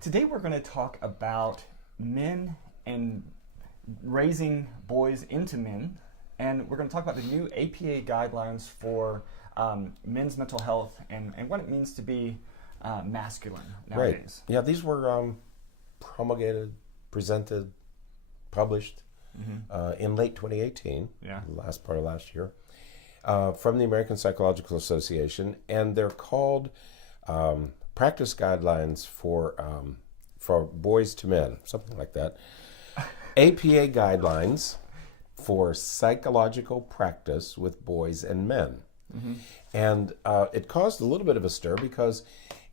Today we're going to talk about men and raising boys into men, and we're going to talk about the new APA guidelines for men's mental health and what it means to be masculine nowadays. Right. Yeah, these were promulgated, presented, published in late 2018, the last part of last year, from the American Psychological Association, and they're called practice guidelines for boys to men, something like that. APA guidelines for psychological practice with boys and men. And it caused a little bit of a stir because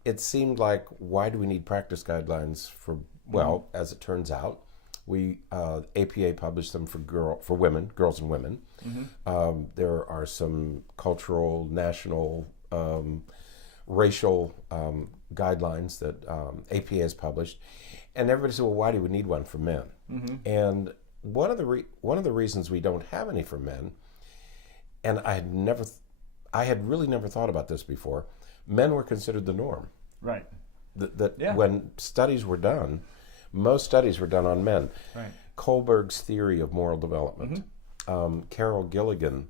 it seemed like, why do we need practice guidelines for, well, as it turns out, APA published them for girls and women. There are some cultural, national, racial guidelines that APA has published, and everybody said, well, why do we need one for men? And one of the reasons we don't have any for men, and I had really never thought about this before, men were considered the norm. Right. When studies were done, most studies were done on men. Right. Kohlberg's theory of moral development. Carol Gilligan,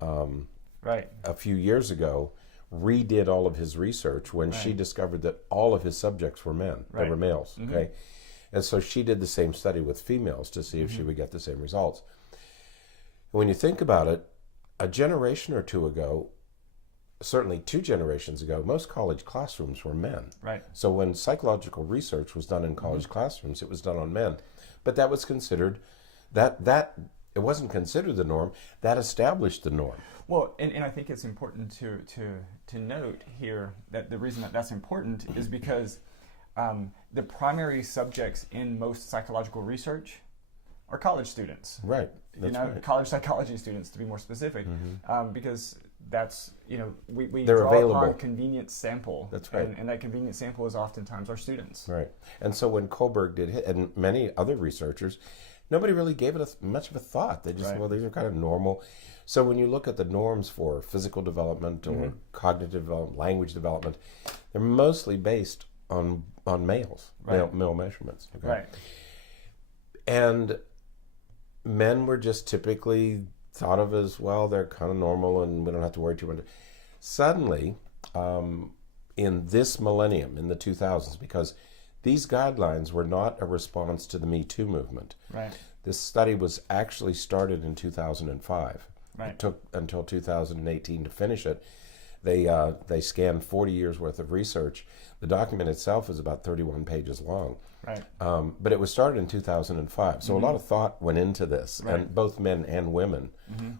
a few years ago, redid all of his research when she discovered that all of his subjects were men. They were males. Okay, and so she did the same study with females to see if she would get the same results. When you think about it, a generation or two ago, certainly 2 generations ago, most college classrooms were men. Right. So when psychological research was done in college classrooms, it was done on men. But that was considered, that it wasn't considered the norm, that established the norm. Well, and I think it's important to note here that the reason that that's important is because the primary subjects in most psychological research are college students. Right. College psychology students, to be more specific, because that's, we They're draw available. upon convenient sample. That's right. And that convenient sample is oftentimes our students. Right. And so when Kohlberg did it, and many other researchers, nobody really gave it much of a thought. They just said, well, these are kind of normal. So when you look at the norms for physical development or cognitive development, language development, they're mostly based on males, male measurements. Okay? Right. And men were just typically thought of as, well, they're kind of normal and we don't have to worry too much. Suddenly, in this millennium, in the 2000s, because these guidelines were not a response to the Me Too movement. Right. This study was actually started in 2005. Right. It took until 2018 to finish it. They scanned 40 years worth of research. The document itself is about 31 pages long. Right. But it was started in 2005. So a lot of thought went into this, and both men and women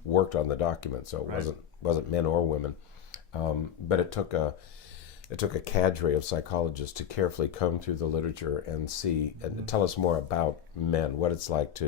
worked on the document. So it wasn't men or women. But it took a cadre of psychologists to carefully comb through the literature and see and tell us more about men, what it's like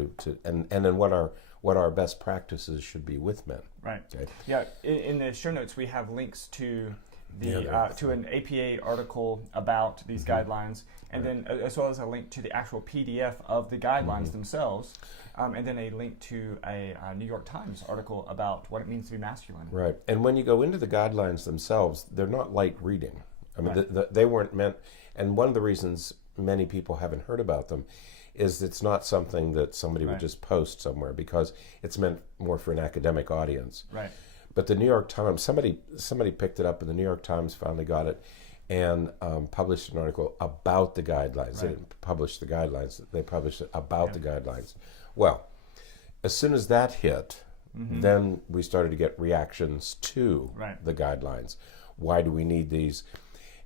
and then what our best practices should be with men. Right. Okay. Yeah. In the show notes, we have links to to an APA article about these guidelines, and then as well as a link to the actual PDF of the guidelines themselves, and then a link to a New York Times article about what it means to be masculine. Right. And when you go into the guidelines themselves, they're not light reading. I mean, they weren't meant, and one of the reasons many people haven't heard about them is it's not something that somebody would just post somewhere, because it's meant more for an academic audience. Right. But the New York Times, somebody picked it up, and the New York Times finally got it and published an article about the guidelines. They didn't publish the guidelines, they published it about the guidelines. Well, as soon as that hit, then we started to get reactions to the guidelines. Why do we need these?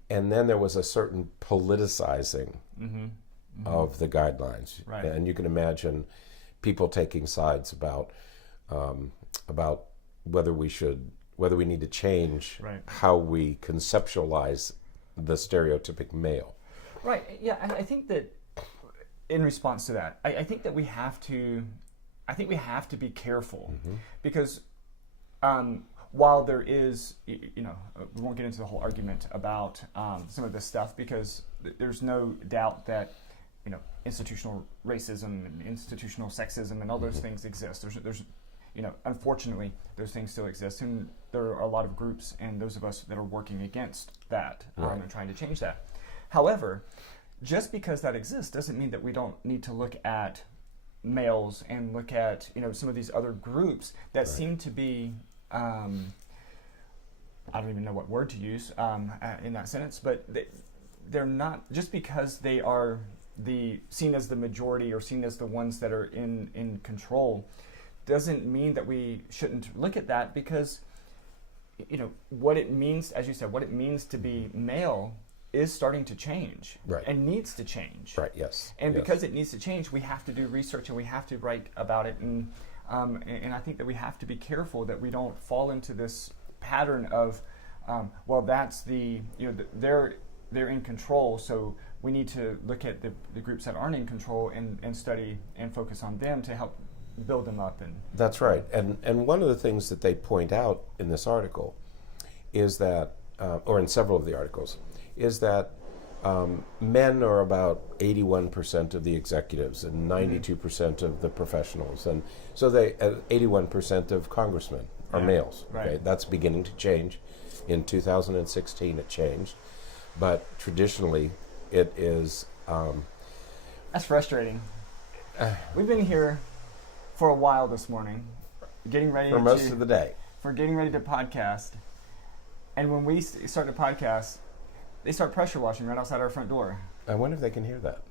And then there was a certain politicizing of the guidelines, and you can imagine people taking sides about whether we need to change how we conceptualize the stereotypic male. Right. Yeah. I think that in response to that, I think that we have to be careful because while there is, we won't get into the whole argument about some of this stuff, because there's no doubt that institutional racism and institutional sexism and all those things exist. There's unfortunately, those things still exist, and there are a lot of groups and those of us that are working against that and trying to change that. However, just because that exists doesn't mean that we don't need to look at males and look at, some of these other groups that seem to be, I don't even know what word to use in that sentence, but they're not, just because they are seen as the majority or seen as the ones that are in control, doesn't mean that we shouldn't look at that, because what it means, as you said, what it means to be male is starting to change, and needs to change. Right. Yes. And because it needs to change, we have to do research and we have to write about it. And I think that we have to be careful that we don't fall into this pattern of, that's they're in control, so we need to look at the groups that aren't in control and study and focus on them to help build them up. And that's right. And one of the things that they point out in this article is that, or in several of the articles, is that men are about 81% of the executives and 92% of the professionals, and so 81% of congressmen are males. Right. Okay? That's beginning to change. In 2016, it changed, but traditionally, it is. That's frustrating. We've been here for a while this morning, getting ready for most of the day. For getting ready to podcast, and when we start the podcast, they start pressure washing right outside our front door. I wonder if they can hear that.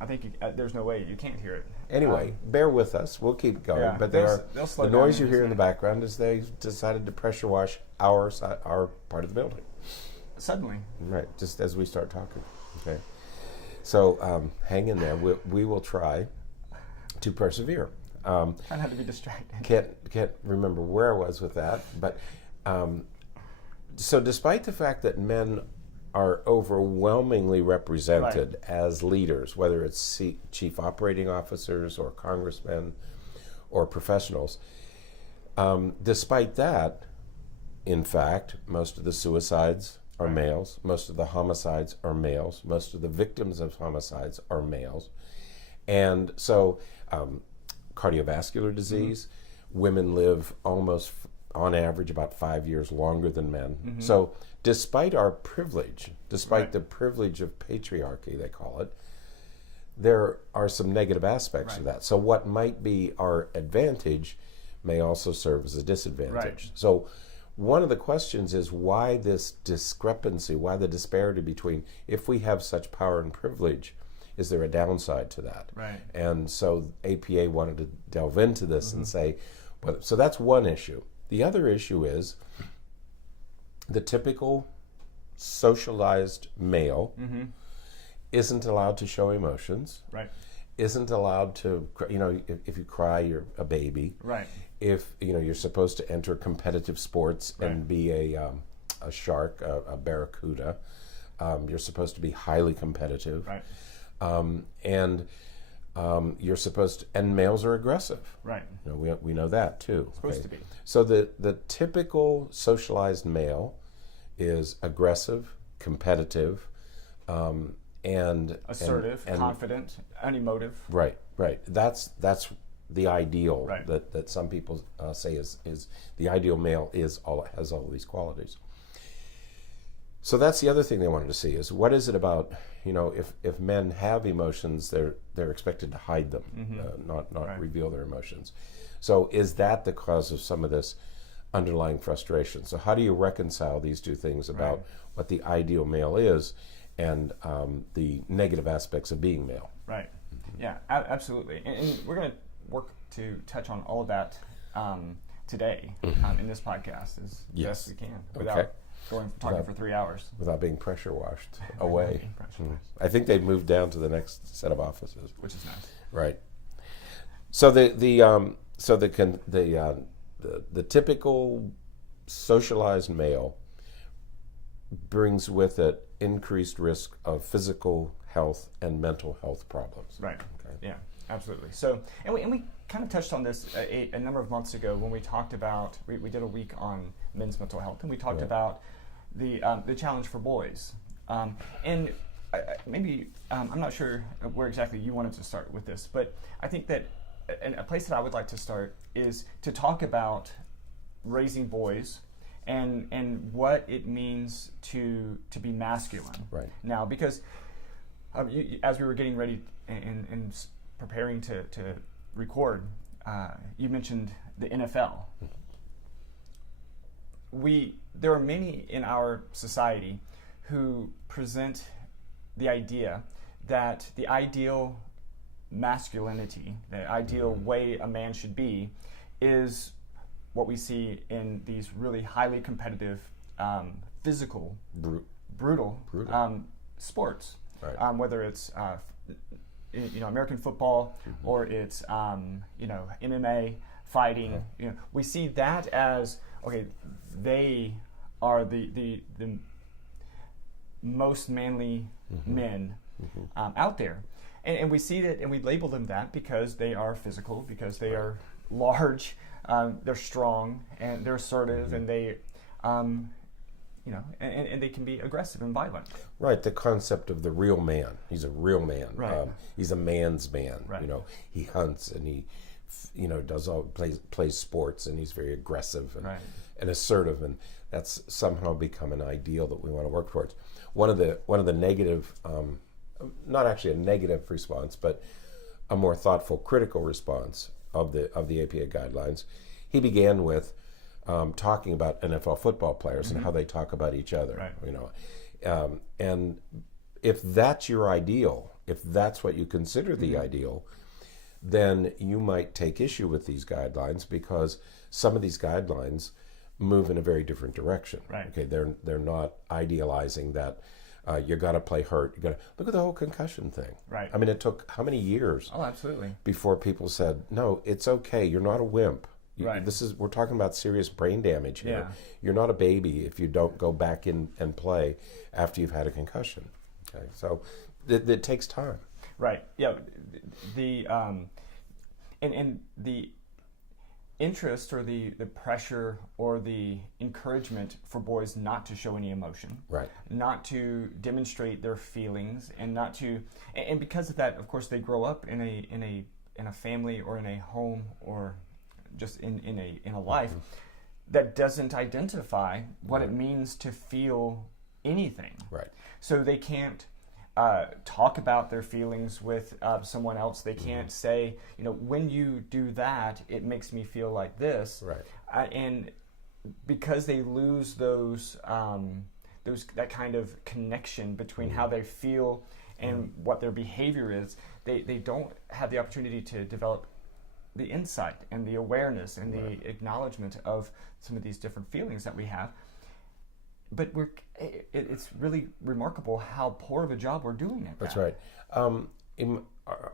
I think there's no way you can't hear it. Anyway, bear with us. We'll keep going. Yeah, but they'll slow the down noise you hear in the background is they decided to pressure wash our part of the building. Suddenly. Right, just as we start talking. Okay. So hang in there. We will try to persevere. Trying not to be distracted. Can't remember where I was with that, but so despite the fact that men are overwhelmingly represented as leaders, whether it's chief operating officers or congressmen or professionals, despite that, in fact, most of the suicides are males, most of the homicides are males, most of the victims of homicides are males, and so cardiovascular disease, women live almost on average about 5 years longer than men. Mm-hmm. So despite our privilege, despite the privilege of patriarchy, they call it, there are some negative aspects of that. So what might be our advantage may also serve as a disadvantage. Right. So one of the questions is why this discrepancy, why the disparity between, if we have such power and privilege, is there a downside to that? Right. And so APA wanted to delve into this and say, well, so that's one issue. The other issue is the typical socialized male isn't allowed to show emotions. Right. Isn't allowed to, if you cry, you're a baby. Right. If, you're supposed to enter competitive sports and be a shark, a barracuda, you're supposed to be highly competitive. Right. You're supposed to, and males are aggressive. Right. We know that too. Supposed to be. So the typical socialized male is aggressive, competitive, and assertive, and confident, unemotive. Right. That's the ideal right. that some people say is the ideal male has all these qualities. So that's the other thing they wanted to see is what is it about, if men have emotions, they're expected to hide them, not right. reveal their emotions. So is that the cause of some of this underlying frustration? So how do you reconcile these two things about what the ideal male is and the negative aspects of being male? Right. Yeah, absolutely. And we're going to work to touch on all of that today in this podcast as best we can without talking for 3 hours. Without being pressure washed away. I think they've moved down to the next set of offices. Which is nice. Right. So the typical socialized male brings with it increased risk of physical health and mental health problems. Right. Okay. Yeah, absolutely. So, and we kind of touched on this a number of months ago when we talked about, we did a week on men's mental health, and we talked about the challenge for boys. And maybe, I'm not sure where exactly you wanted to start with this, but I think that a place that I would like to start is to talk about raising boys and what it means to be masculine. Right. Now, because as we were getting ready and preparing to record, you mentioned the NFL. There are many in our society who present the idea that the ideal masculinity, the ideal way a man should be, is what we see in these really highly competitive, physical, brutal sports. Right. Whether it's American football or it's MMA, fighting. We see that as okay. They are the most manly men out there, and we see that, and we label them that because they are physical, because they are large, they're strong, and they're assertive, and they, and they can be aggressive and violent. Right. The concept of the real man. He's a real man. Right. He's a man's man. Right. He hunts and he, plays sports, and he's very aggressive and assertive, and that's somehow become an ideal that we want to work towards. One of the negative, not actually a negative response, but a more thoughtful, critical response of the APA guidelines. He began with talking about NFL football players and how they talk about each other. Right. And if that's your ideal, if that's what you consider the ideal, then you might take issue with these guidelines, because some of these guidelines move in a very different direction. Right. Okay, they're not idealizing that you got to play hurt. You got to look at the whole concussion thing. Right. I mean, it took how many years? Oh, absolutely. Before people said, no, it's okay. You're not a wimp. Right. We're talking about serious brain damage here. Yeah. You're not a baby if you don't go back in and play after you've had a concussion. Okay, so it takes time. Right. Yeah. The and the interest or the pressure or the encouragement for boys not to show any emotion, right, not to demonstrate their feelings, and and because of that, of course, they grow up in a family or in a home or just in a life that doesn't identify what it means to feel anything. Right. So they can't talk about their feelings with someone else. They can't say, when you do that, it makes me feel like this. Right. And because they lose that kind of connection between how they feel and what their behavior is, they don't have the opportunity to develop the insight and the awareness and the acknowledgement of some of these different feelings that we have. But it's really remarkable how poor of a job we're doing at that. That's right.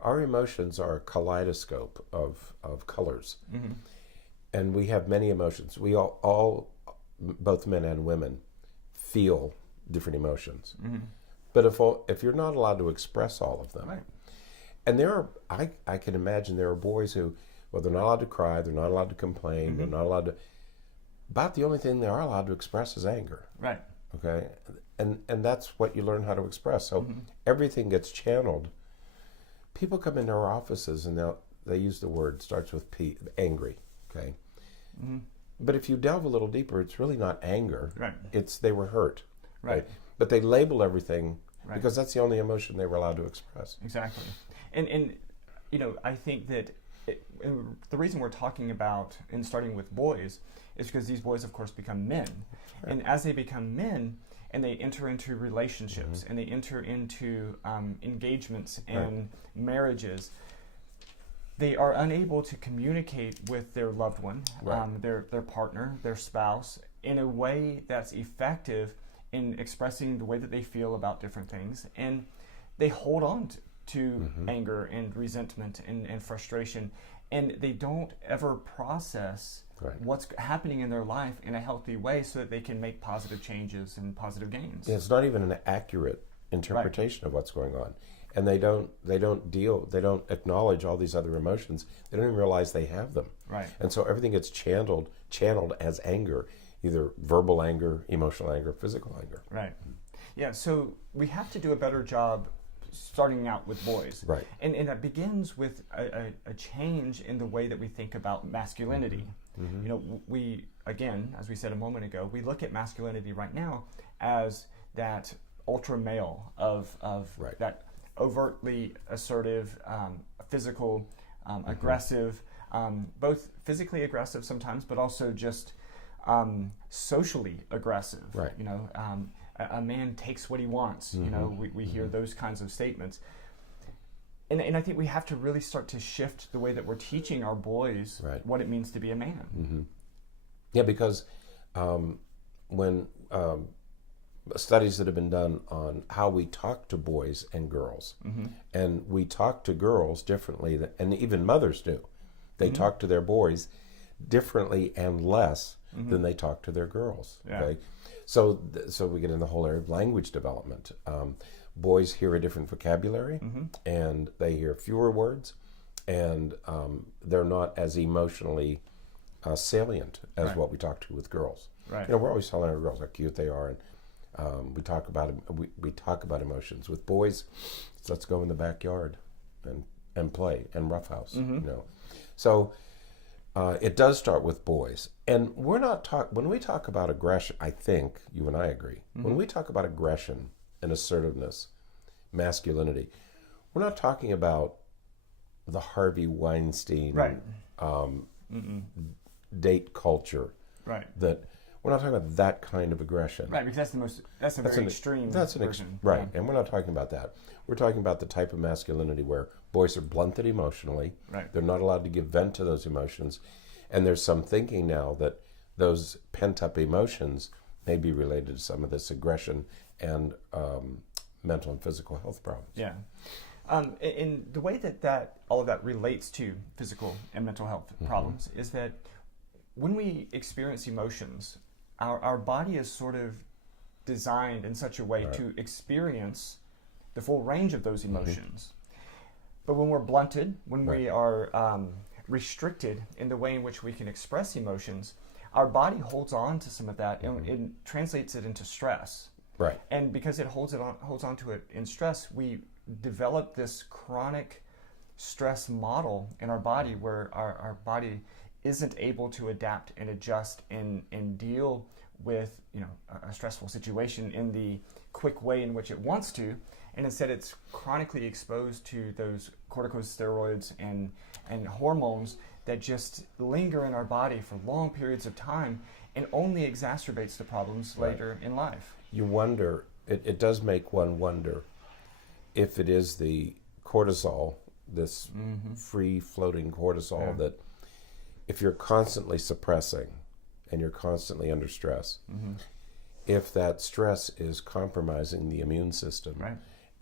Our emotions are a kaleidoscope of colors. Mm-hmm. And we have many emotions. We all, both men and women, feel different emotions. Mm-hmm. But if you're not allowed to express all of them, right. And I can imagine there are boys who, they're not allowed to cry, they're not allowed to complain, they're not allowed to. About the only thing they are allowed to express is anger. Right. Okay, and that's what you learn how to express. So everything gets channeled. People come into our offices and they use the word, starts with P, angry. Okay, but if you delve a little deeper, it's really not anger. Right. It's they were hurt. Right. But they label everything because that's the only emotion they were allowed to express. Exactly, and I think that the reason we're talking about and starting with boys is because these boys, of course, become men. Right. And as they become men and they enter into relationships and they enter into engagements and marriages, they are unable to communicate with their loved one, their partner, their spouse, in a way that's effective in expressing the way that they feel about different things. And they hold on to anger and resentment and frustration, and they don't ever process what's happening in their life in a healthy way so that they can make positive changes and positive gains. Yeah, it's not even an accurate interpretation of what's going on. And they don't acknowledge all these other emotions. They don't even realize they have them. Right. And so everything gets channeled as anger, either verbal anger, emotional anger, physical anger. Right. Yeah, so we have to do a better job starting out with boys. Right. And that begins with a change in the way that we think about masculinity. We, again, as we said a moment ago, we look at masculinity right now as that ultra male of that overtly assertive, physical, aggressive, both physically aggressive sometimes, but also just socially aggressive. Right. You know, a man takes what he wants. You know, we hear those kinds of statements. And I think we have to really start to shift the way that we're teaching our boys what it means to be a man. Yeah, because when studies that have been done on how we talk to boys and girls, and we talk to girls differently, and even mothers do. They talk to their boys differently and less than they talk to their girls. Yeah. Okay, so we get in the whole area of language development. Boys hear a different vocabulary, and they hear fewer words, and they're not as emotionally salient as what we talk to with girls. Right. You know, we're always telling our girls how cute they are, and we talk about emotions. With boys, let's go in the backyard and play and roughhouse. You know, so it does start with boys, and we're not when we talk about aggression. I think you and I agree. When we talk about aggression and assertiveness, masculinity, we're not talking about the Harvey Weinstein date culture. Right. That we're not talking about that kind of aggression. Right, because that's a very extreme version. Right, and we're not talking about that. We're talking about the type of masculinity where boys are blunted emotionally. Right. They're not allowed to give vent to those emotions, and there's some thinking now that those pent-up emotions may be related to some of this aggression and mental and physical health problems. Yeah. In the way that all of that relates to physical and mental health problems is that when we experience emotions, our body is sort of designed in such a way to experience the full range of those emotions. But when we're blunted, when we are restricted in the way in which we can express emotions, our body holds on to some of that and it translates it into stress. Right. And because it holds on to it in stress, we develop this chronic stress model in our body where our body isn't able to adapt and adjust and deal with, you know, a stressful situation in the quick way in which it wants to, and instead it's chronically exposed to those corticosteroids and hormones that just linger in our body for long periods of time and only exacerbates the problems later in life. You wonder, it does make one wonder if it is the cortisol, this free-floating cortisol, that if you're constantly suppressing and you're constantly under stress, if that stress is compromising the immune system,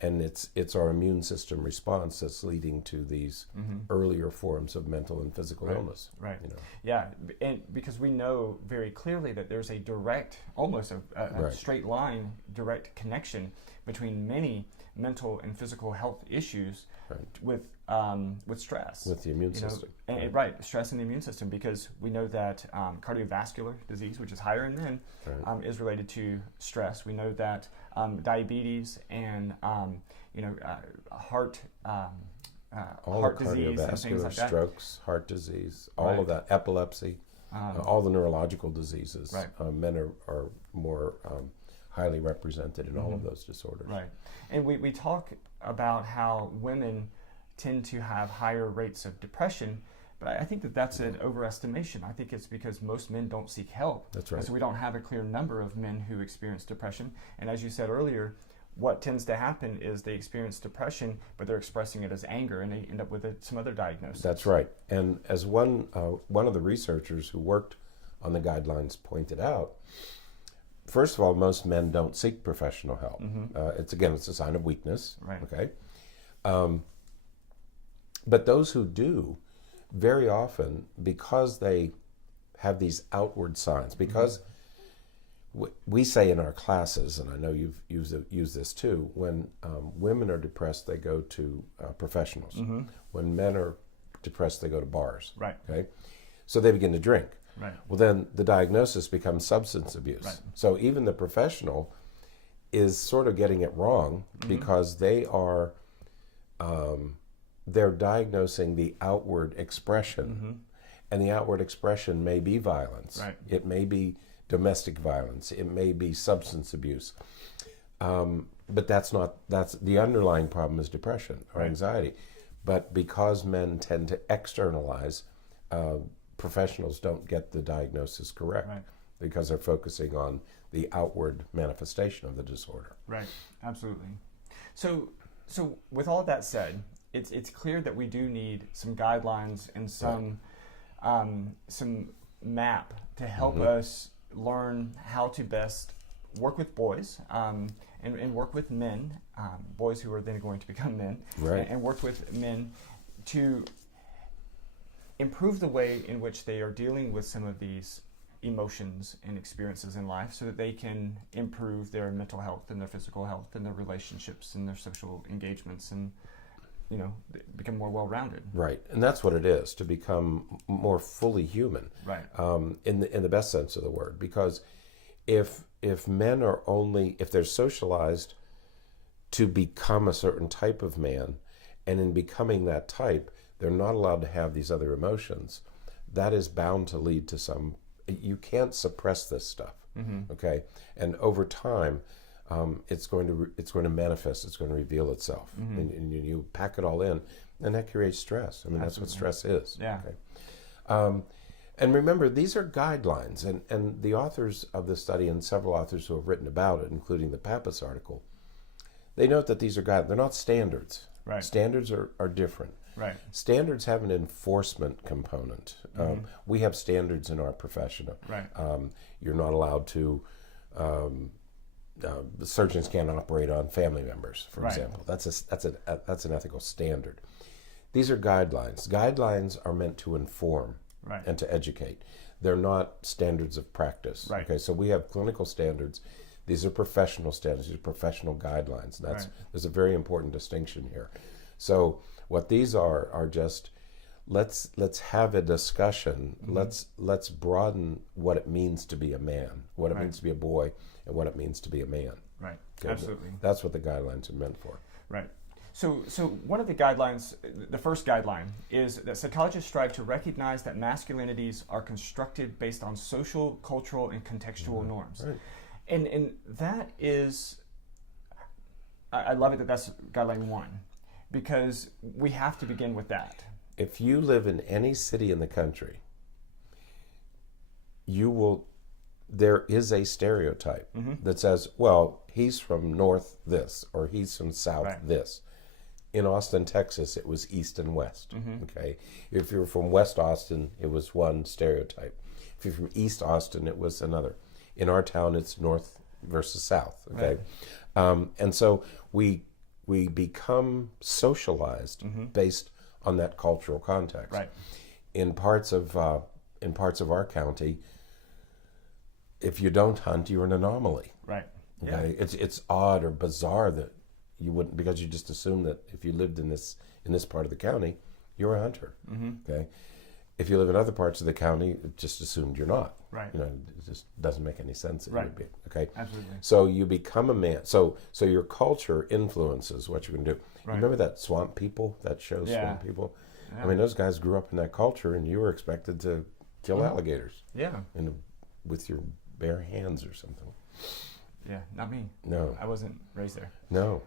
and it's our immune system response that's leading to these earlier forms of mental and physical illness. Right. You know? Yeah, and because we know very clearly that there's a direct, almost a straight line, direct connection between many mental and physical health issues with stress. With the immune system. Stress in the immune system, because we know that cardiovascular disease, which is higher in men, is related to stress. We know that diabetes and heart disease and things like that. Strokes, heart disease, all of that, epilepsy, all the neurological diseases. Men are more highly represented in all of those disorders. Right. And we talk about how women tend to have higher rates of depression, but I think that that's an overestimation. I think it's because most men don't seek help. That's right. And so we don't have a clear number of men who experience depression. And as you said earlier, what tends to happen is they experience depression, but they're expressing it as anger, and they end up with some other diagnosis. That's right. And as one of the researchers who worked on the guidelines pointed out, first of all, most men don't seek professional help. It's a sign of weakness. Right. Okay. But those who do, very often, because they have these outward signs, because we say in our classes, and I know you've used this too, when women are depressed, they go to professionals. When men are depressed, they go to bars. Right. Okay. So they begin to drink. Right. Well, then the diagnosis becomes substance abuse. Right. So even the professional is sort of getting it wrong because they are they're diagnosing the outward expression, and the outward expression may be violence. Right. It may be domestic violence. It may be substance abuse. But that's the underlying problem is depression or right. anxiety. But because men tend to externalize, professionals don't get the diagnosis correct right. because they're focusing on the outward manifestation of the disorder. Right, absolutely. So with all of that said, it's clear that we do need some guidelines and some map to help us learn how to best work with boys and work with men, boys who are then going to become men, right. and work with men to improve the way in which they are dealing with some of these emotions and experiences in life so that they can improve their mental health and their physical health and their relationships and their social engagements and, become more well-rounded. Right, and that's what it is, to become more fully human. Right. In the best sense of the word, because if men are if they're socialized to become a certain type of man, and in becoming that type, they're not allowed to have these other emotions, that is bound to lead to some. You can't suppress this stuff, okay? And over time, it's going to manifest. It's going to reveal itself, and you pack it all in, and that creates stress. I mean, that's what stress is. Yeah. Okay? And remember, these are guidelines, and the authors of this study and several authors who have written about it, including the Pappas article, they note that these are guidelines. They're not standards. Right. Standards are different. Right. Standards have an enforcement component. We have standards in our profession. Right. You're not allowed to. Surgeons can't operate on family members, for right. example. That's an ethical standard. These are guidelines. Guidelines are meant to inform right. and to educate. They're not standards of practice. Right. Okay, so we have clinical standards. These are professional standards. These are professional guidelines. There's a very important distinction here. So what these are just let's have a discussion. Let's broaden what it means to be a man, what it right. means to be a boy, and what it means to be a man. Right. Okay? Absolutely. That's what the guidelines are meant for. Right. So one of the guidelines, the first guideline, is that psychologists strive to recognize that masculinities are constructed based on social, cultural, and contextual norms. Right. And that is, I love it that that's guideline 1, because we have to begin with that. If you live in any city in the country, there is a stereotype that says, well, he's from north this, or he's from south right. this. In Austin, Texas, it was east and west. Okay, if you're from West Austin, it was one stereotype. If you're from East Austin, it was another. In our town, it's north versus south. Okay, right. And so we become socialized based on that cultural context. Right. In parts of our county, if you don't hunt, you're an anomaly. Right. Okay, yeah. It's odd or bizarre that you wouldn't, because you just assume that if you lived in this part of the county, you're a hunter. Okay, if you live in other parts of the county, it just assumed you're not. Right. It just doesn't make any sense. It right. would be. Okay. Absolutely. So you become a man. So your culture influences what you're going to do. Right. You remember that Swamp People? That show, yeah. Swamp People. Yeah. I mean, those guys grew up in that culture, and you were expected to kill alligators. Yeah. With your bare hands or something. Yeah, not me. No. I wasn't raised there. No.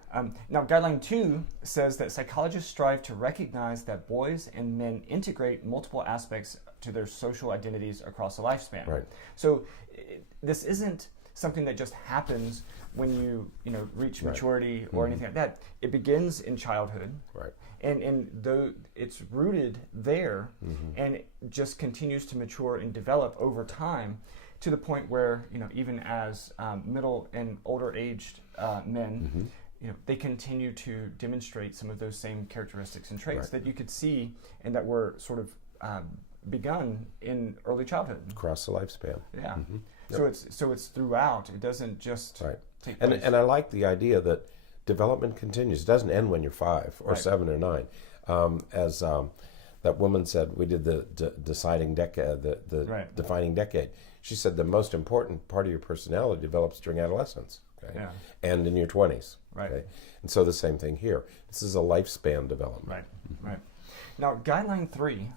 Now, guideline 2 says that psychologists strive to recognize that boys and men integrate multiple aspects to their social identities across the lifespan. Right. So this isn't something that just happens when you reach maturity or anything like that. It begins in childhood. Right. And though it's rooted there and it just continues to mature and develop over time, to the point where even as middle and older aged men, they continue to demonstrate some of those same characteristics and traits that you could see and that were sort of begun in early childhood Across the lifespan. Yeah. Yep. So it's throughout. It doesn't just take place. And I like the idea that development continues. It doesn't end when you're 5 or 7 or 9. As that woman said, we did the deciding decade, the defining decade. She said the most important part of your personality develops during adolescence, and in your 20s. Right. Okay? And so the same thing here. This is a lifespan development. Right. Now, guideline 3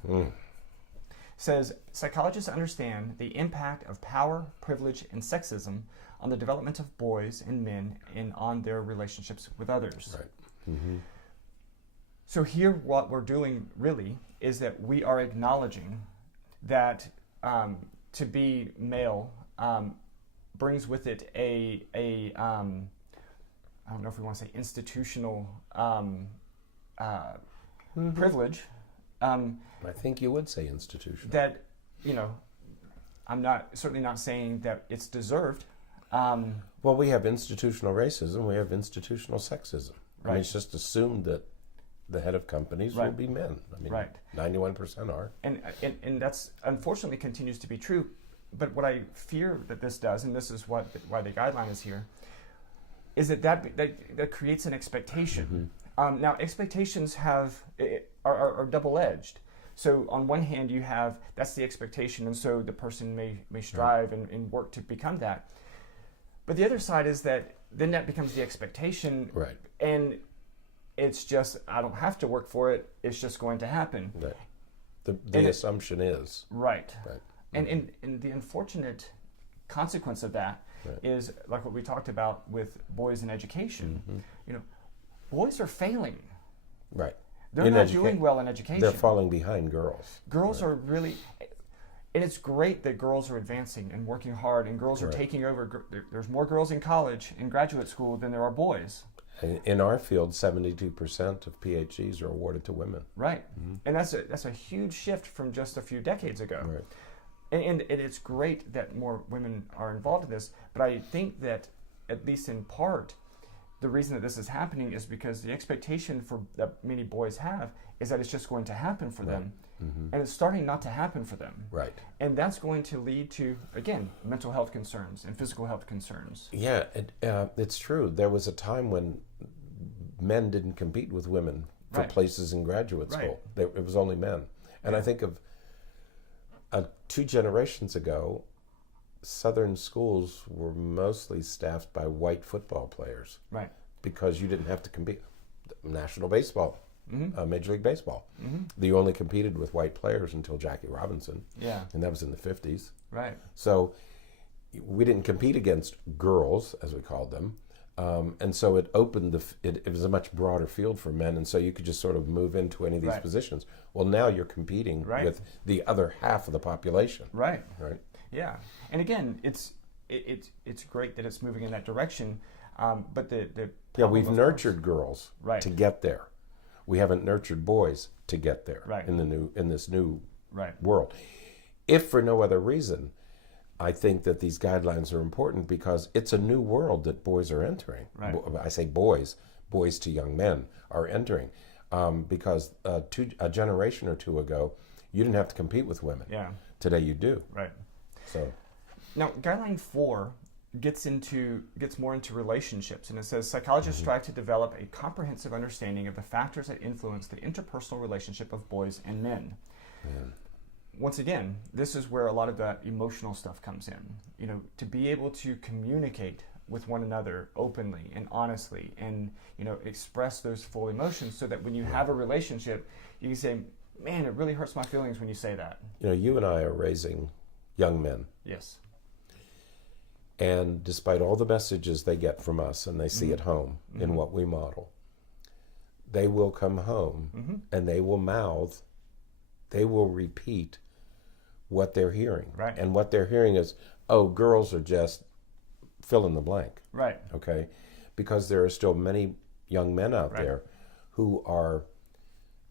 says psychologists understand the impact of power, privilege, and sexism on the development of boys and men and on their relationships with others. Right. Mm-hmm. So here what we're doing really is that we are acknowledging that to be male brings with it a I don't know if we want to say institutional privilege. I think you would say institutional. That, I'm certainly not saying that it's deserved. Well, we have institutional racism, we have institutional sexism. Right. I mean, it's just assumed that the head of companies will be men. I mean, 91% are. And that's unfortunately continues to be true. But what I fear that this does, and this is why the guideline is here, is that creates an expectation. Mm-hmm. Now, expectations are double-edged. So on one hand, you have that's the expectation, and so the person may strive and work to become that. But the other side is that then that becomes the expectation, right? And it's just I don't have to work for it; it's just going to happen. Right. The assumption is right. Right. And the unfortunate consequence of that is like what we talked about with boys in education. Mm-hmm. Boys are failing. Right. They're not doing well in education. They're falling behind girls. Girls are really, and it's great that girls are advancing and working hard, and girls are taking over. There's more girls in college and graduate school than there are boys. In our field, 72% of PhDs are awarded to women. Right, and that's a huge shift from just a few decades ago. Right. And it's great that more women are involved in this, but I think that, at least in part, the reason that this is happening is because the expectation that many boys have is that it's just going to happen for them, and it's starting not to happen for them. Right. And that's going to lead to, again, mental health concerns and physical health concerns. Yeah, it's true. There was a time when men didn't compete with women for places in graduate school. It was only men. And I think of 2 generations ago, Southern schools were mostly staffed by white football players. Right. Because you didn't have to compete. National Baseball, Major League Baseball. You only competed with white players until Jackie Robinson. Yeah. And that was in the 50s. Right. So we didn't compete against girls, as we called them. And so it opened it was a much broader field for men, and so you could just sort of move into any of these positions. Well, now you're competing with the other half of the population. Right. Right. Yeah. And again, it's great that it's moving in that direction, but the we've nurtured girls to get there. We haven't nurtured boys to get there in this new world. If for no other reason, I think that these guidelines are important because it's a new world that boys are entering. Right. I say boys to young men are entering, because a generation or two ago, you didn't have to compete with women. Yeah. Today you do. Right. So now, guideline 4 gets more into relationships, and it says psychologists strive to develop a comprehensive understanding of the factors that influence the interpersonal relationship of boys and men. Man. Once again, this is where a lot of that emotional stuff comes in. To be able to communicate with one another openly and honestly, and express those full emotions, so that when you have a relationship, you can say, "Man, it really hurts my feelings when you say that." You and I are raising young men. Yes. And despite all the messages they get from us and they see at home in what we model, they will come home and they will repeat what they're hearing. Right. And what they're hearing is, oh, girls are just fill in the blank. Right. Okay? Because there are still many young men out there who are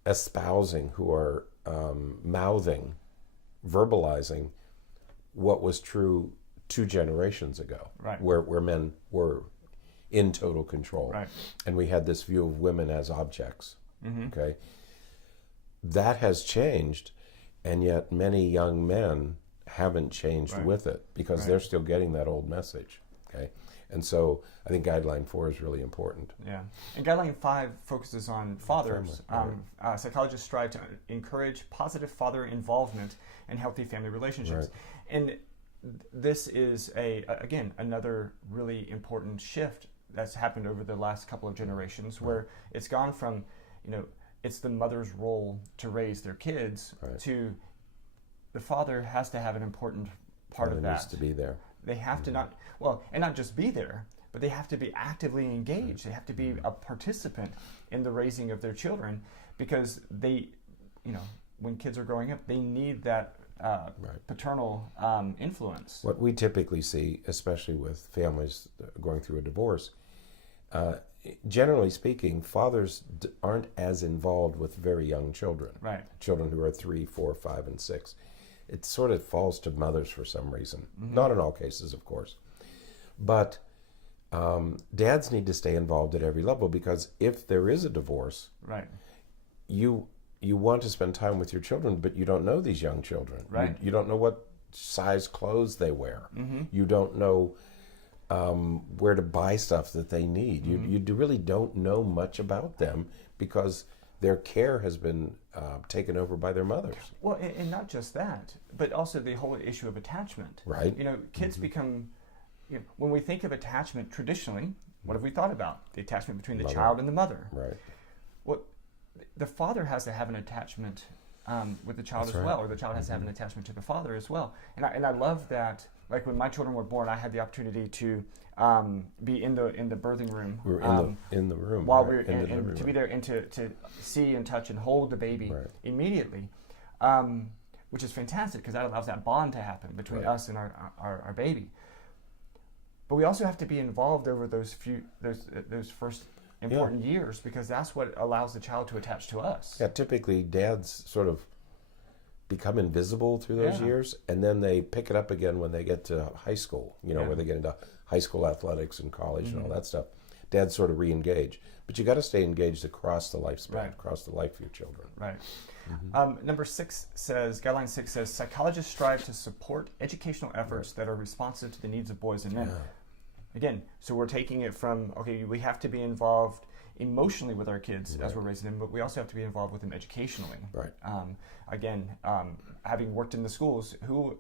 espousing, who are mouthing, verbalizing what was true 2 generations ago, where men were in total control. Right. And we had this view of women as objects. Okay? That has changed, and yet many young men haven't changed with it because they're still getting that old message. Okay? And so I think Guideline 4 is really important. Yeah. And Guideline 5 focuses on fathers. Psychologists strive to encourage positive father involvement and healthy family relationships. And this is, again, another really important shift that's happened over the last couple of generations, where it's gone from, it's the mother's role to raise their kids to the father has to have an important part of that. Needs to be there. They have to not just be there, but they have to be actively engaged. They have to be a participant in the raising of their children, because they, when kids are growing up, they need that paternal influence. What we typically see, especially with families going through a divorce, generally speaking, fathers aren't as involved with very young children. Right. Children who are 3, 4, 5, and 6. It sort of falls to mothers for some reason. Not in all cases, of course. But dads need to stay involved at every level, because if there is a divorce, right, you want to spend time with your children, but you don't know these young children. Right. You don't know what size clothes they wear. You don't know where to buy stuff that they need. You really don't know much about them, because their care has been taken over by their mothers. Well, and not just that, but also the whole issue of attachment. Right. Kids become, when we think of attachment traditionally, what have we thought about? The attachment between the child and the mother. Right. Well, the father has to have an attachment with the child That's as right. well, or the child has to have an attachment to the father as well. And I love that. Like when my children were born, I had the opportunity to be in the birthing room. We were in the room while right, we were and to be there and to see and touch and hold the baby immediately, which is fantastic, because that allows that bond to happen between us and our baby. But we also have to be involved over those first important years, because that's what allows the child to attach to us. Yeah, typically dads sort of become invisible through those years, and then they pick it up again when they get to high school, where they get into high school athletics and college and all that stuff. Dads sort of re-engage. But you got to stay engaged across the lifespan, across the life of your children. Right. Number 6 says, guideline 6 says, psychologists strive to support educational efforts that are responsive to the needs of boys and men. Again, so we're taking it from, we have to be involved emotionally with our kids as we're raising them, but we also have to be involved with them educationally. Right. Having worked in the schools, who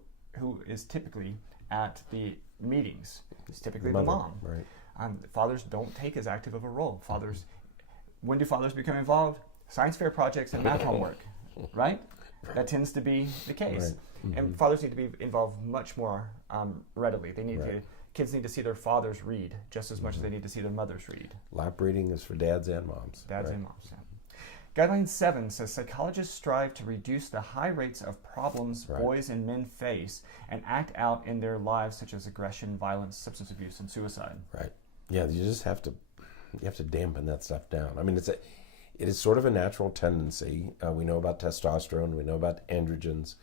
is typically at the meetings? It's typically the mom. Right. Fathers don't take as active of a role. When do fathers become involved? Science fair projects and math homework, right? That tends to be the case. Right. And fathers need to be involved much more readily. They need to. Kids need to see their fathers read just as much as they need to see their mothers read. Lap reading is for dads and moms. Dads and moms, Guideline 7 says psychologists strive to reduce the high rates of problems boys and men face and act out in their lives, such as aggression, violence, substance abuse, and suicide. Right. Yeah, you just have to dampen that stuff down. I mean, it is sort of a natural tendency. We know about testosterone. We know about androgens.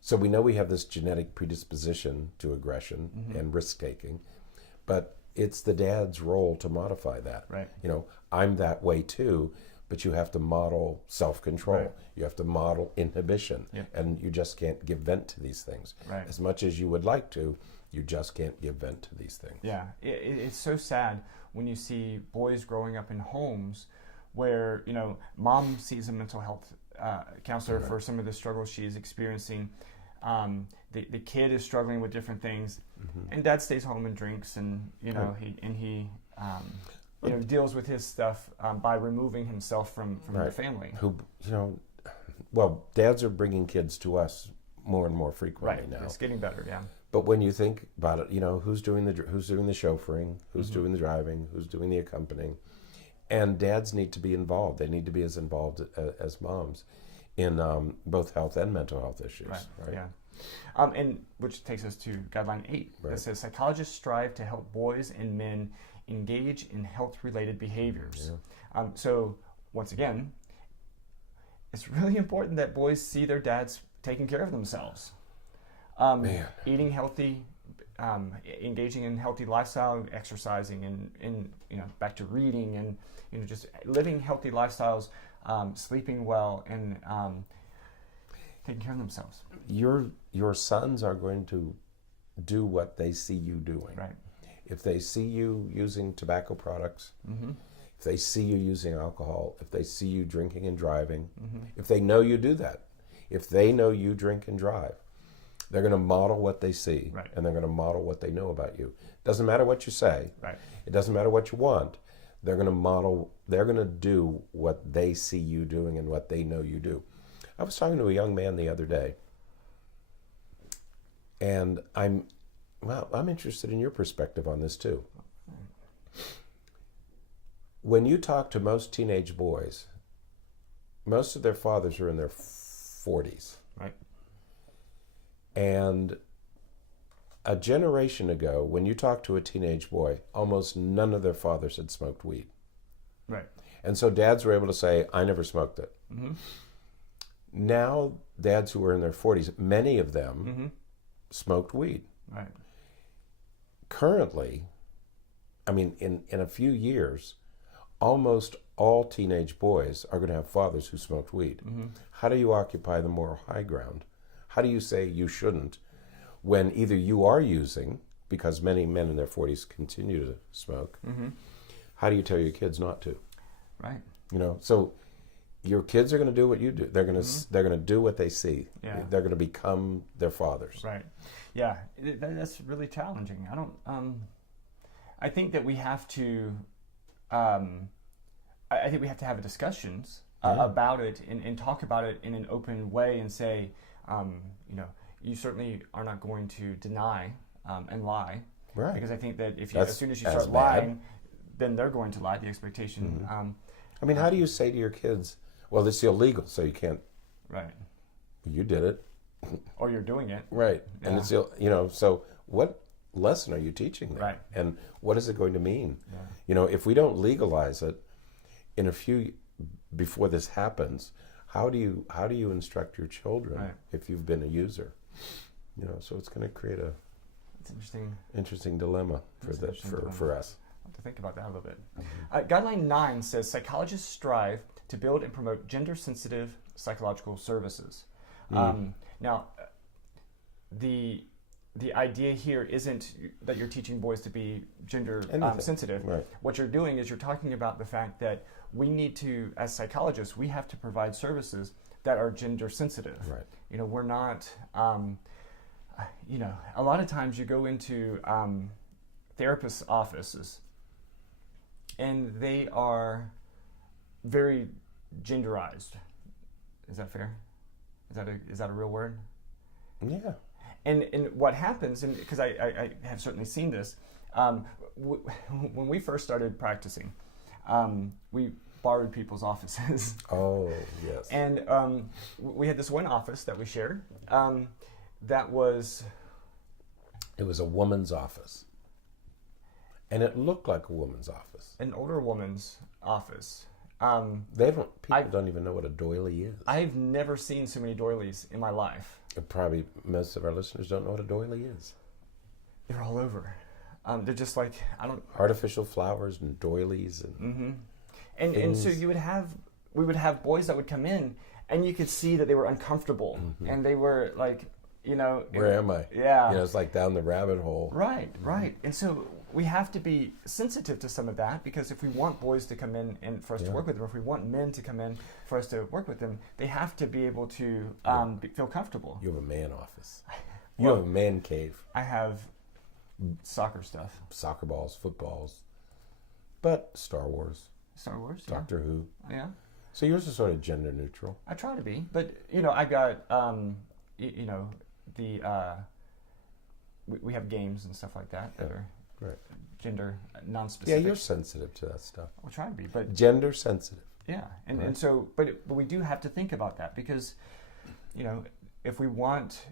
So we know we have this genetic predisposition to aggression and risk-taking, but it's the dad's role to modify that. Right. I'm that way too, but you have to model self-control. Right. You have to model inhibition, and you just can't give vent to these things. Right. As much as you would like to, you just can't give vent to these things. Yeah, it's so sad when you see boys growing up in homes where, mom sees a mental health counselor for some of the struggles she's experiencing. The kid is struggling with different things, and dad stays home and drinks, and he deals with his stuff by removing himself from the family. Dads are bringing kids to us more and more frequently now. It's getting better, But when you think about it, who's doing the chauffeuring, who's doing the driving, who's doing the accompanying, and dads need to be involved. They need to be as involved as moms in both health and mental health issues. Right? Yeah. And which takes us to guideline 8 that says psychologists strive to help boys and men engage in health-related behaviors. So once again, it's really important that boys see their dads taking care of themselves, eating healthy, engaging in healthy lifestyle, exercising, and back to reading, and just living healthy lifestyles. Sleeping well, and taking care of themselves. Your sons are going to do what they see you doing. Right. If they see you using tobacco products, if they see you using alcohol, if they see you drinking and driving, if they know you do that, if they know you drink and drive, they're going to model what they see, and they're going to model what they know about you. Doesn't matter what you say. Right. It doesn't matter what you want. They're going to model, they're going to do what they see you doing and what they know you do. I was talking to a young man the other day, And I'm interested in your perspective on this too. When you talk to most teenage boys, most of their fathers are in their 40s. Right. And a generation ago, when you talk to a teenage boy, almost none of their fathers had smoked weed. Right. And so dads were able to say, I never smoked it. Mm-hmm. Now, dads who are in their 40s, many of them smoked weed. Right. Currently, I mean, in a few years, almost all teenage boys are going to have fathers who smoked weed. Mm-hmm. How do you occupy the moral high ground? How do you say you shouldn't when either you are using, because many men in their 40s continue to smoke, how do you tell your kids not to? Right. You know, so your kids are going to do what you do. They're going to they're going to do what they see. Yeah. They're going to become their fathers. Right. Yeah, that's really challenging. I think that we have to. I think we have to have discussions about it and talk about it in an open way and say, you know, you certainly are not going to deny and lie, right? Because I think that if you, as soon as you start lying, then they're going to lie. The expectation. I mean, how do you say to your kids, "Well, this is illegal, so you can't"? Right. You did it. Or you're doing it. Right. Yeah. And it's, you know, so what lesson are you teaching them? Right. And what is it going to mean? Yeah. You know, if we don't legalize it in a few before this happens, how do you instruct your children if you've been a user? You know, so it's going to create a interesting dilemma for us. I'll have to think about that a little bit. Guideline 9 says psychologists strive to build and promote gender-sensitive psychological services. Now, the idea here isn't that you're teaching boys to be gender sensitive. Right. What you're doing is you're talking about the fact that we need to, as psychologists, we have to provide services that are gender sensitive. Right. You know, we're not, you know, a lot of times you go into therapists' offices and they are very genderized. Is that fair? Is that a real word? Yeah. And what happens, and because I have certainly seen this, when we first started practicing, we borrowed people's offices. Oh, yes. And we had this one office that we shared that was... It was a woman's office. And it looked like a woman's office. An older woman's office. People don't even know what a doily is. I've never seen so many doilies in my life. Probably most of our listeners don't know what a doily is. They're all over. They're just like, artificial flowers and doilies and and so we would have boys that would come in and you could see that they were uncomfortable and they were like, you know, where am I? Yeah. You know, it's like down the rabbit hole. Right. And so we have to be sensitive to some of that, because if we want boys to come in and for us to work with them, if we want men to come in for us to work with them, they have to be able to feel comfortable. You have a man office. You have a man cave. I have soccer stuff. Soccer balls, footballs. But Star Wars. Doctor Who. Yeah. So yours is sort of gender neutral. I try to be. But, you know, I got, you know, we have games and stuff like that are gender non-specific. Yeah, you're sensitive to that stuff. We'll try to be, but gender sensitive. Yeah, and so, but we do have to think about that, because, you know, if we want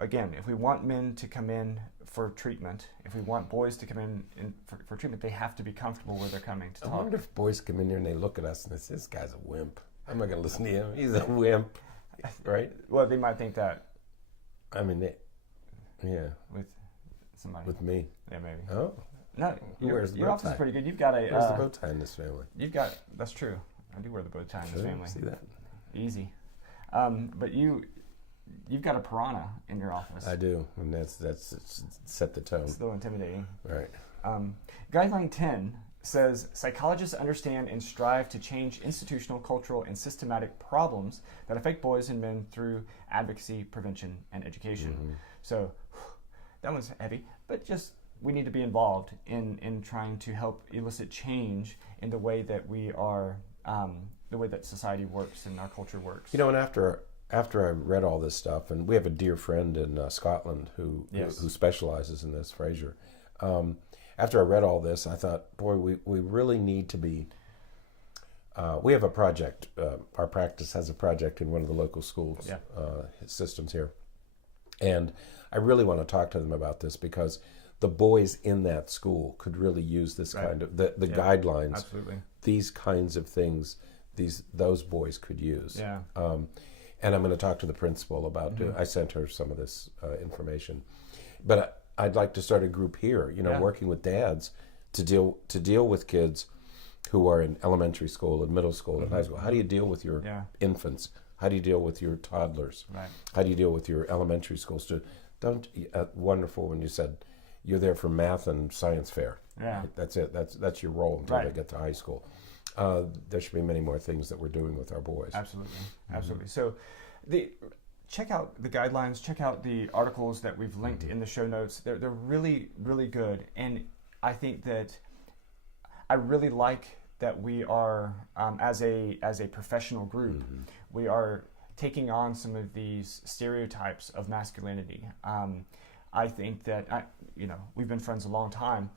men to come in for treatment, if we want boys to come in for treatment, they have to be comfortable where they're coming to talk. I wonder if boys come in here and they look at us and they say, "This guy's a wimp. I'm not going to listen to him. He's a wimp." Right? Well, they might think that. I mean, with somebody. With me. Yeah, maybe. Oh. No, your office is pretty good. You've got a... Where's the bow tie in this family? That's true. I do wear the bow tie in this family. See that? Easy. But you've got a piranha in your office. I do, and that's set the tone. It's a little intimidating. Right. Guideline 10 says psychologists understand and strive to change institutional, cultural, and systematic problems that affect boys and men through advocacy, prevention, and education. So that one's heavy, but just we need to be involved in trying to help elicit change in the way that we are, the way that society works and our culture works. You know, and after after I read all this stuff, and we have a dear friend in Scotland who specializes in this, Fraser. After I read all this, I thought, boy, we really need to be. We have a project. Our practice has a project in one of the local schools systems here, and I really want to talk to them about this because the boys in that school could really use this kind of the guidelines. Absolutely. These kinds of things, those boys could use. Yeah. And I'm going to talk to the principal about. I sent her some of this information, but I'd like to start a group here. Working with dads to deal with kids who are in elementary school and middle school and high school. How do you deal with your infants? How do you deal with your toddlers? Right. How do you deal with your elementary school students? Wonderful when you said you're there for math and science fair. Yeah. Right? That's it. That's your role until they get to high school. There should be many more things that we're doing with our boys. Absolutely. So, check out the guidelines. Check out the articles that we've linked in the show notes. They're really, really good. And I think that I really like that we are as a professional group, we are taking on some of these stereotypes of masculinity. I think that we've been friends a long time.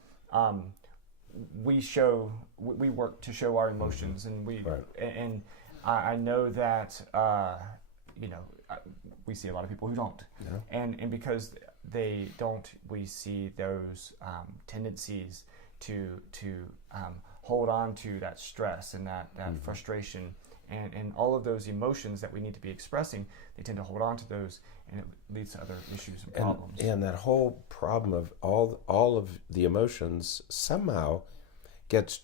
We work to show our emotions, and and I know that we see a lot of people who don't, and because they don't, we see those tendencies to hold on to that stress and that frustration and all of those emotions that we need to be expressing. They tend to hold on to those, and it leads to other issues and problems. And that whole problem of all of the emotions somehow get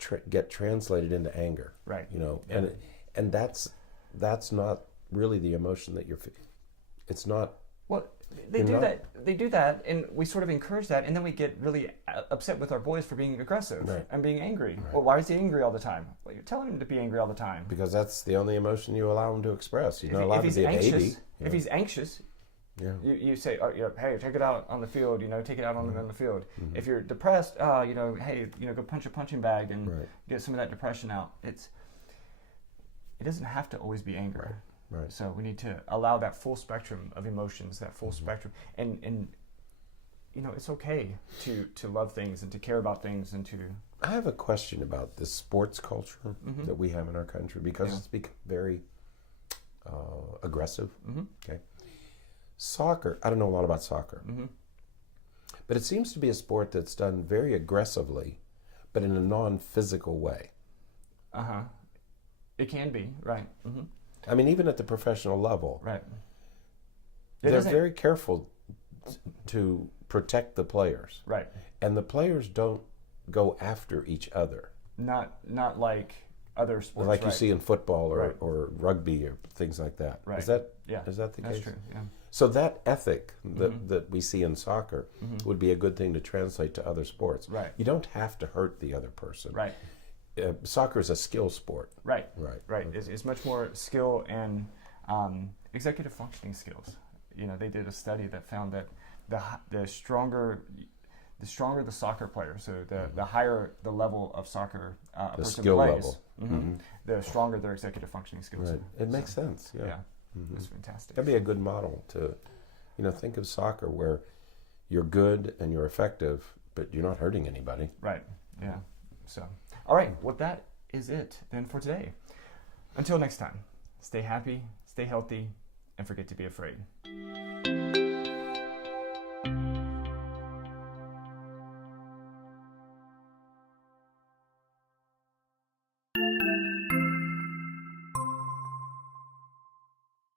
translated into anger. Right. And that's not really the emotion that you're feeling. It's not. Well, they do that, and we sort of encourage that, and then we get really upset with our boys for being aggressive and being angry. Right. Well, why is he angry all the time? Well, you're telling him to be angry all the time. Because that's the only emotion you allow him to express. You're not allowed to be a baby. If he's anxious, you say, hey, take it out on the field. Take it out on the field. If you're depressed, hey, go punch a punching bag and get some of that depression out. It doesn't have to always be anger. Right. So we need to allow that full spectrum of emotions, that full spectrum, and it's okay to love things and to care about things and to. I have a question about this sports culture that we have in our country because it's become very aggressive. Okay, soccer. I don't know a lot about soccer, but it seems to be a sport that's done very aggressively, but in a non-physical way. It can be right. I mean, even at the professional level, right? They're very careful to protect the players, right? And the players don't go after each other. Not like other sports, like you see in football or rugby or things like that. Right. Is that the That's case? That's true. Yeah. So that ethic that we see in soccer would be a good thing to translate to other sports. Right. You don't have to hurt the other person. Right. Soccer is a skill sport. Right. Okay. It's much more skill and executive functioning skills. They did a study that found that the stronger the soccer player, so the higher the level of soccer a person skill plays, level, the stronger their executive functioning skills. Right. It makes sense. Yeah. It's fantastic. That'd be a good model to, think of soccer where you're good and you're effective, but you're not hurting anybody. Right. Yeah. So. All right, well, that is it then for today. Until next time, stay happy, stay healthy, and forget to be afraid.